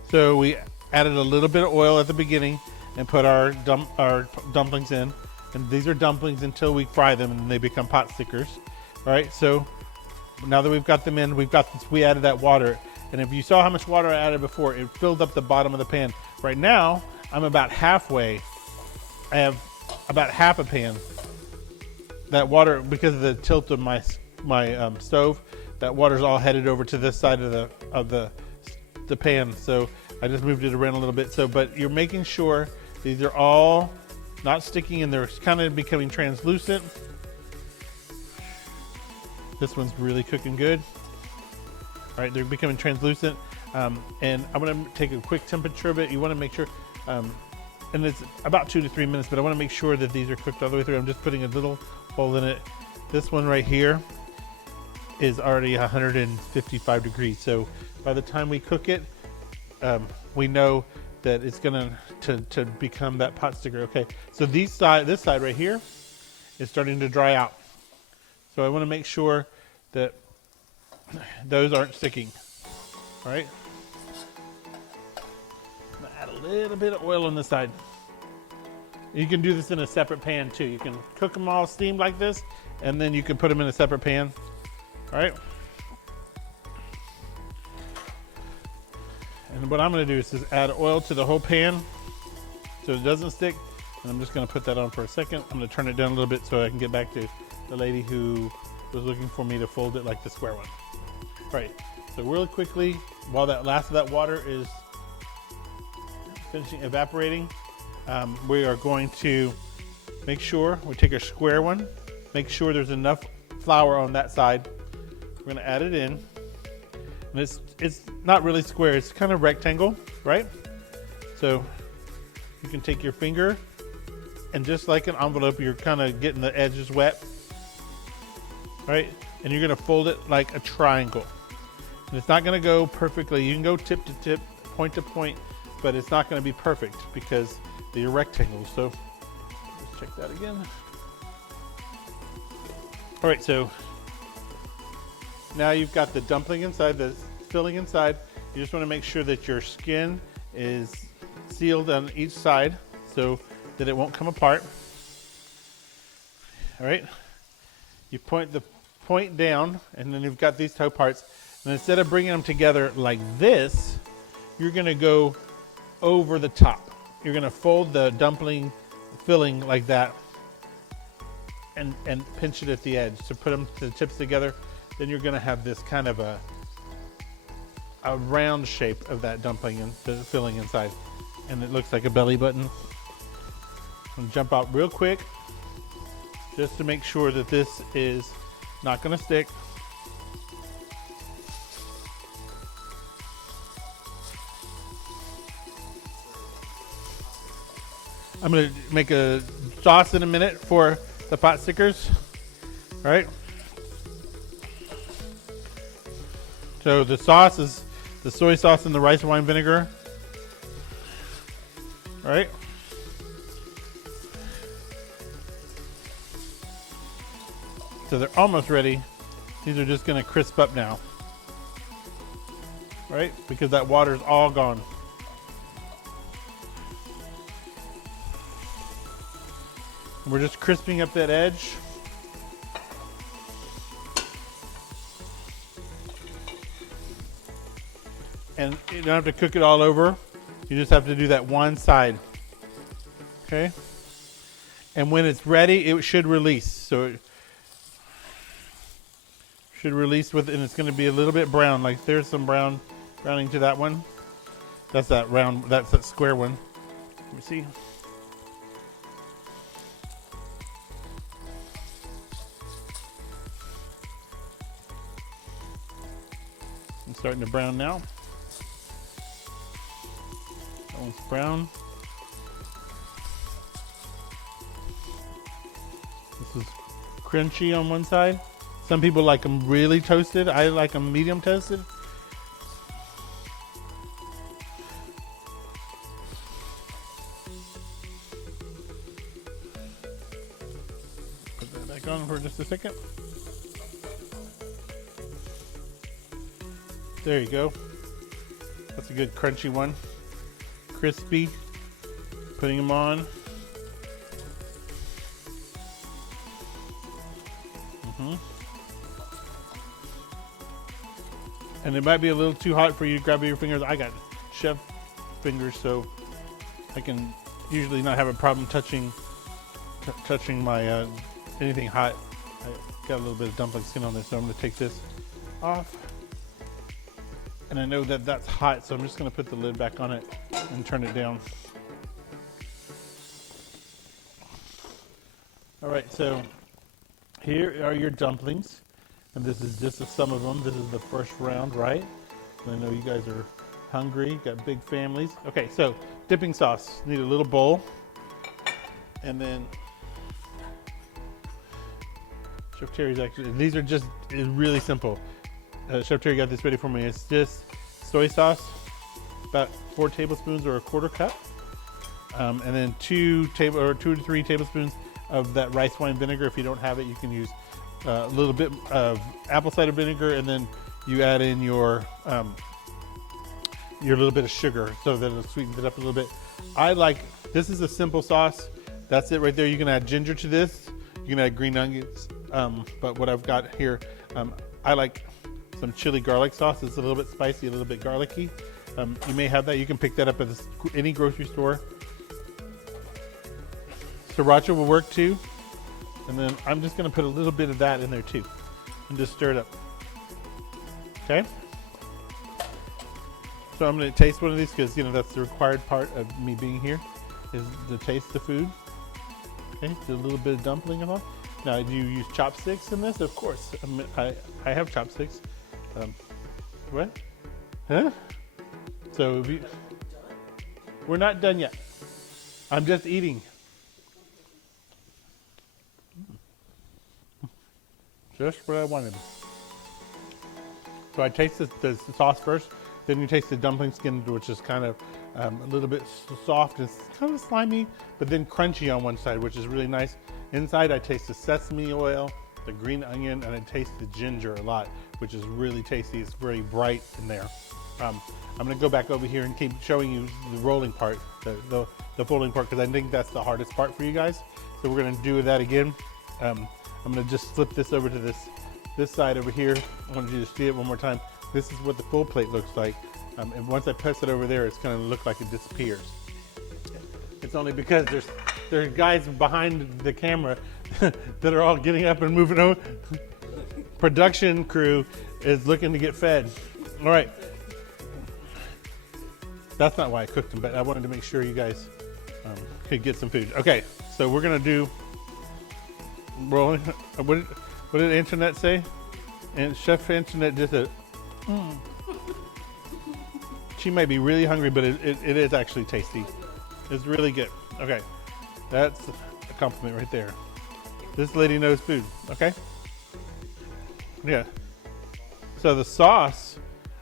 So we added a little bit of oil at the beginning and put our dumplings in. And these are dumplings until we fry them and they become pot stickers. All right. So now that we've got them in, we added that water. And if you saw how much water I added before, it filled up the bottom of the pan. Right now, I'm about halfway. I have about half a pan. That water, because of the tilt of my stove, that water's all headed over to this side of the pan. So I just moved it around a little bit. So, but you're making sure these are all not sticking and they're kind of becoming translucent. This one's really cooking good. All right, they're becoming translucent, and I'm going to take a quick temperature of it. You want to make sure, and it's about 2 to 3 minutes, but I want to make sure that these are cooked all the way through. I'm just putting a little hole in it. This one right here is already 155 degrees, so by the time we cook it, we know that it's going to become that pot sticker. Okay, so this side right here is starting to dry out, so I want to make sure that those aren't sticking. All right. I'm gonna add a little bit of oil on the side. You can do this in a separate pan too. You can cook them all steamed like this, and then you can put them in a separate pan. All right. And what I'm going to do is just add oil to the whole pan so it doesn't stick. And I'm just going to put that on for a second. I'm going to turn it down a little bit so I can get back to the lady who was looking for me to fold it like the square one. Right. So really quickly, while that last of that water is finishing evaporating, we are going to make sure we take a square one, make sure there's enough flour on that side. We're going to add it in. And it's not really square, it's kind of rectangle, right? So you can take your finger and just like an envelope, you're kind of getting the edges wet, right? And you're going to fold it like a triangle. And it's not going to go perfectly. You can go tip to tip, point to point, but it's not going to be perfect because they're rectangles. So let's check that again. All right, so now you've got the dumpling inside, the filling inside. You just want to make sure that your skin is sealed on each side so that it won't come apart. All right, you point the point down, and then you've got these toe parts. And instead of bringing them together like this, you're going to go over the top. You're going to fold the dumpling filling like that and pinch it at the edge to put them to the tips together. Then you're going to have this kind of a round shape of that dumpling and the filling inside. And it looks like a belly button. I'm going to jump out real quick just to make sure that this is not going to stick. I'm going to make a sauce in a minute for the pot stickers. All right. So the sauce is the soy sauce and the rice wine vinegar. All right. So they're almost ready. These are just going to crisp up now. All right, because that water is all gone. We're just crisping up that edge. And you don't have to cook it all over. You just have to do that one side. Okay? And when it's ready, it should release. So it should release with, and it's going to be a little bit brown. Like there's some browning to that one. That's that round, that's that square one. Let me see. It's starting to brown now. That one's brown. This is crunchy on one side. Some people like them really toasted. I like them medium toasted. Put that back on for just a second. There you go. That's a good crunchy one. Crispy. Putting them on. And it might be a little too hot for you to grab your fingers. I got chef fingers, so I can usually not have a problem touching my anything hot. I got a little bit of dumpling skin on this, so I'm going to take this off. And I know that that's hot, so I'm just going to put the lid back on it and turn it down. All right, so here are your dumplings. And this is just some of them. This is the first round, right? I know you guys are hungry, got big families. Okay, so dipping sauce. Need a little bowl. And then Chef Terry's actually, these are just really simple. Chef Terry got this ready for me. It's just soy sauce, about 4 tablespoons or a quarter cup. And then 2 to 3 tablespoons of that rice wine vinegar. If you don't have it, you can use a little bit of apple cider vinegar, and then you add in your little bit of sugar so that it sweetens it up a little bit. This is a simple sauce. That's it right there. You can add ginger to this. You can add green onions. But what I've got here, I like some chili garlic sauce. It's a little bit spicy, a little bit garlicky. You may have that. You can pick that up at any grocery store. Sriracha will work too. And then I'm just going to put a little bit of that in there too and just stir it up. Okay. So I'm going to taste one of these because, you know, that's the required part of me being here is to taste the food. Okay. Do a little bit of dumpling and all. Now, do you use chopsticks in this? Of course. I have chopsticks. What? Huh? So if you, we're not done yet. I'm just eating. Just what I wanted. So I taste the sauce first, then you taste the dumpling skin, which is kind of a little bit soft and kind of slimy, but then crunchy on one side, which is really nice. Inside I taste the sesame oil, the green onion, and I taste the ginger a lot, which is really tasty. It's very bright in there. I'm gonna go back over here and keep showing you the rolling part, the folding part, because I think that's the hardest part for you guys. So we're gonna do that again. I'm gonna just flip this over to this side over here. I want you to see it one more time. This is what the full plate looks like. And once I press it over there, it's gonna look like it disappears. It's only because there's guys behind the camera that are all getting up and moving over. Production crew is looking to get fed. All right. That's not why I cooked them, but I wanted to make sure you guys could get some food. Okay, so we're gonna do rolling. What did Internet say? And Chef Internet just said, She might be really hungry, but it is actually tasty. It's really good. Okay, that's a compliment right there. This lady knows food. Okay. Yeah. So the sauce,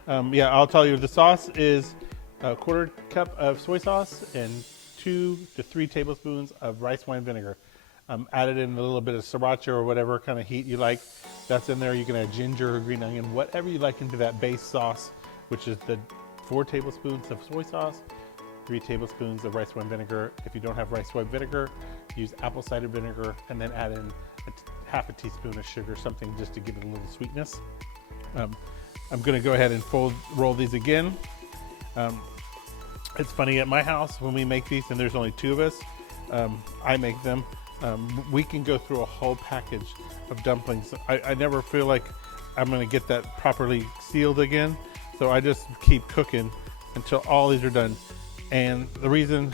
yeah, I'll tell you. The sauce is a 1/4 cup of soy sauce and 2 to 3 tablespoons of rice wine vinegar. Added in a little bit of sriracha or whatever kind of heat you like. That's in there. You can add ginger or green onion, whatever you like into that base sauce, which is the 4 tablespoons of soy sauce, 3 tablespoons of rice wine vinegar. If you don't have rice wine vinegar, use apple cider vinegar, and then add in half a teaspoon of sugar, something just to give it a little sweetness. I'm going to go ahead and roll these again. It's funny, at my house when we make these, and there's only 2 of us, I make them. We can go through a whole package of dumplings. I never feel like I'm going to get that properly sealed again, so I just keep cooking until all these are done. And the reason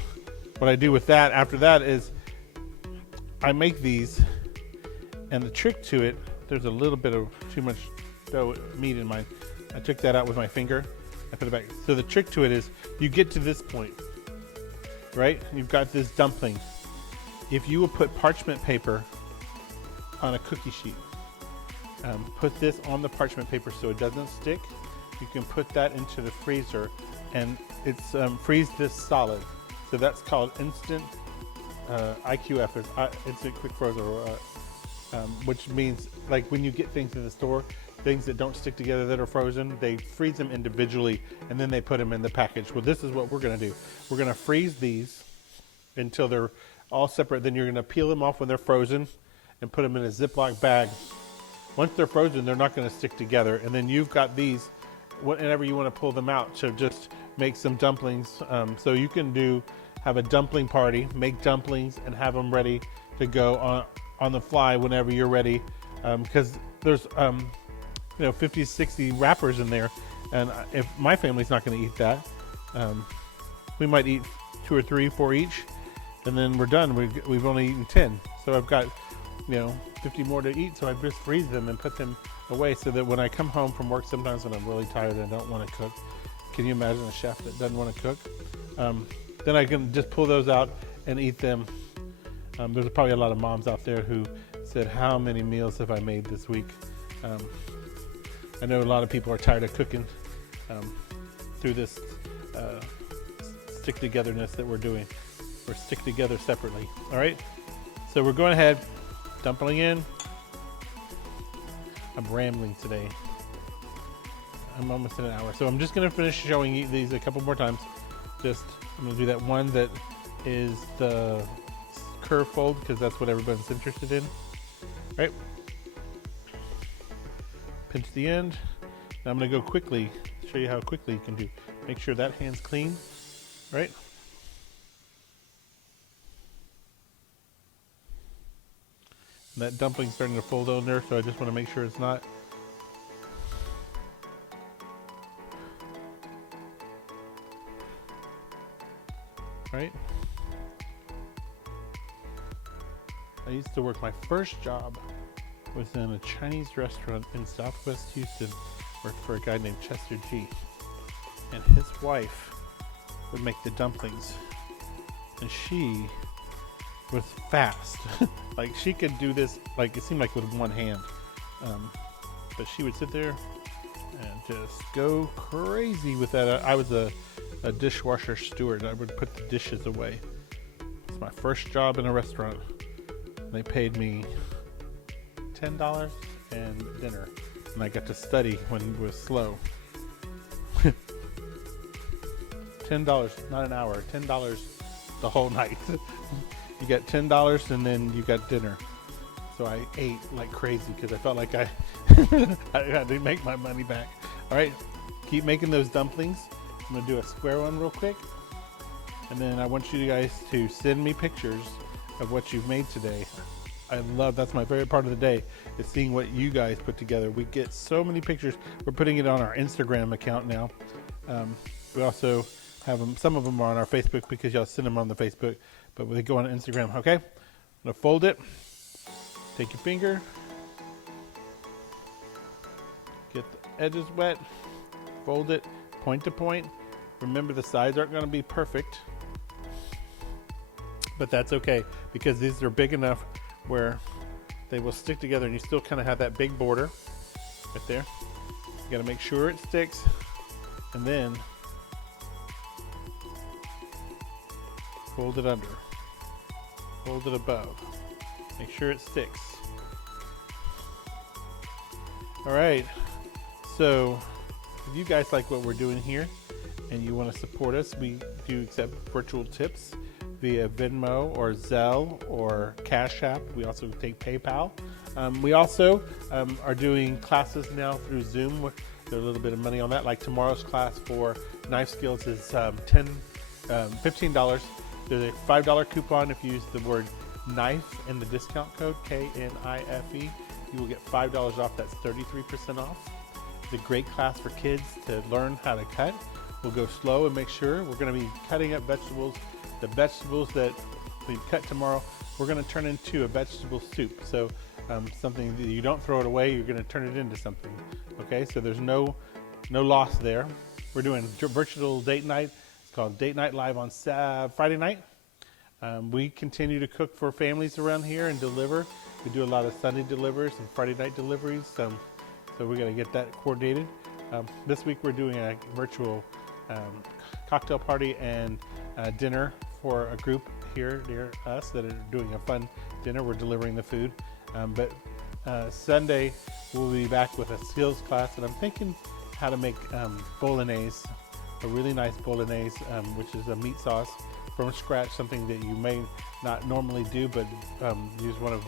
what I do with that after that is I make these, and the trick to it, there's a little bit of too much meat in mine. I took that out with my finger. I put it back. So the trick to it is you get to this point, right? You've got this dumpling. If you will put parchment paper on a cookie sheet, put this on the parchment paper so it doesn't stick. You can put that into the freezer, and it's freeze this solid. So that's called instant IQF, instant quick frozen, which means like when you get things in the store, things that don't stick together that are frozen, they freeze them individually and then they put them in the package. Well, this is what we're going to do. We're going to freeze these until they're all separate. Then you're going to peel them off when they're frozen and put them in a Ziploc bag. Once they're frozen, they're not going to stick together. And then you've got these whenever you want to pull them out. So just make some dumplings. So you can have a dumpling party, make dumplings and have them ready to go on the fly whenever you're ready. Because there's 50, 60 wrappers in there. And if my family's not going to eat that, we might eat 2 or 3, 4 each. And then we're done. We've only eaten 10. So I've got, 50 more to eat. So I just freeze them and put them away so that when I come home from work, sometimes when I'm really tired and I don't want to cook. Can you imagine a chef that doesn't want to cook? Then I can just pull those out and eat them. There's probably a lot of moms out there who said, how many meals have I made this week? I know a lot of people are tired of cooking through this stick togetherness that we're doing. Or stick together separately. All right, so we're going ahead, dumpling in. I'm rambling today. I'm almost in an hour, so I'm just going to finish showing you these a couple more times. I'm going to do that one that is the curve fold because that's what everybody's interested in. All right, pinch the end. Now I'm going to go quickly, show you how quickly you can do. Make sure that hand's clean, right? And that dumpling's starting to fold on there, so I just want to make sure it's not. Right? I used to work, my first job was in a Chinese restaurant in Southwest Houston. Worked for a guy named Chester G. And his wife would make the dumplings. And she was fast. Like she could do this, like it seemed like with one hand. But she would sit there and just go crazy with that. I was a dishwasher steward. I would put the dishes away. It's my first job in a restaurant. They paid me $10 and dinner, and I got to study when it was slow. $10, not an hour, $10 the whole night. You got $10 and then you got dinner. So I ate like crazy because I felt like I had to make my money back. All right, keep making those dumplings. I'm gonna do a square one real quick, and then I want you guys to send me pictures of what you've made today. That's my favorite part of the day, is seeing what you guys put together. We get so many pictures. We're putting it on our Instagram account now. We also have them, some of them are on our Facebook because y'all send them on the Facebook, but they go on Instagram. Okay, I'm gonna fold it. Take your finger, get the edges wet, fold it point to point. Remember, the sides aren't going to be perfect, but that's okay because these are big enough where they will stick together, and you still kind of have that big border right there. You got to make sure it sticks, and then fold it under, fold it above, make sure it sticks. All right, so if you guys like what we're doing here and you want to support us, we do accept virtual tips via Venmo or Exzel or Cash App. We also take PayPal. We also are doing classes now through Zoom. There's a little bit of money on that. Like tomorrow's class for knife skills is $15. There's a $5 coupon if you use the word knife in the discount code, KNIFE. You will get $5 off. That's 33% off. It's a great class for kids to learn how to cut. We'll go slow and make sure we're going to be cutting up vegetables. The vegetables that we cut tomorrow, we're going to turn into a vegetable soup. So something that you don't throw it away, you're going to turn it into something. Okay, so there's no loss there. We're doing virtual date night. It's called Date Night Live on Friday night. We continue to cook for families around here and deliver. We do a lot of Sunday deliveries and Friday night deliveries. So we're going to get that coordinated. This week we're doing a virtual cocktail party and dinner for a group here near us that are doing a fun dinner. We're delivering the food. But Sunday we'll be back with a skills class, and I'm thinking how to make bolognese, a really nice bolognese, which is a meat sauce from scratch, something that you may not normally do, but use one of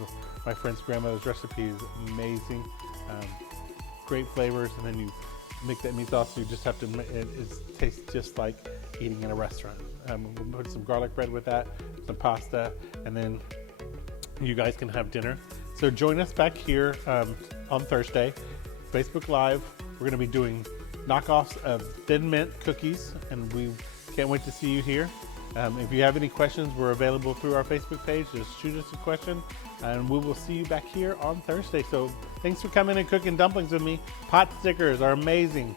my friend's grandmother's recipes. Amazing, great flavors, and then you make that meat sauce. You just have to, it tastes just like eating in a restaurant. We'll put some garlic bread with that, some pasta, and then you guys can have dinner. So join us back here on Thursday, Facebook Live. We're going to be doing knockoffs of Thin Mint cookies, and we can't wait to see you here. If you have any questions, we're available through our Facebook page. Just shoot us a question, and we will see you back here on Thursday. So thanks for coming and cooking dumplings with me. Pot stickers are amazing.